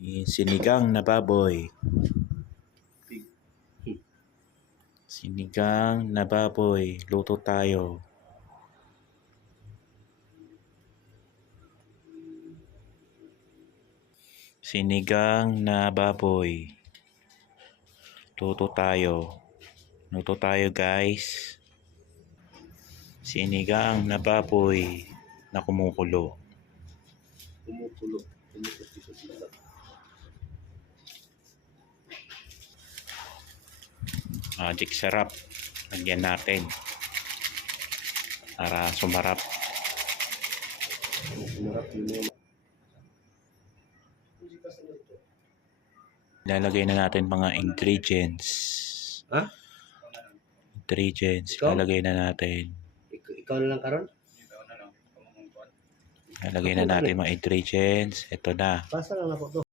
Sinigang na baboy. Sinigang na baboy. Luto tayo. Sinigang na baboy. Luto tayo. Luto tayo guys. Sinigang na baboy na kumukulo. Magic sarap. Lagyan natin para sumarap. Lalagay na natin mga ingredients. Ingredients. Lalagay na natin. Ikaw na lang karon? Lalagay na natin mga ingredients. Ito na. Pasa lang ako to.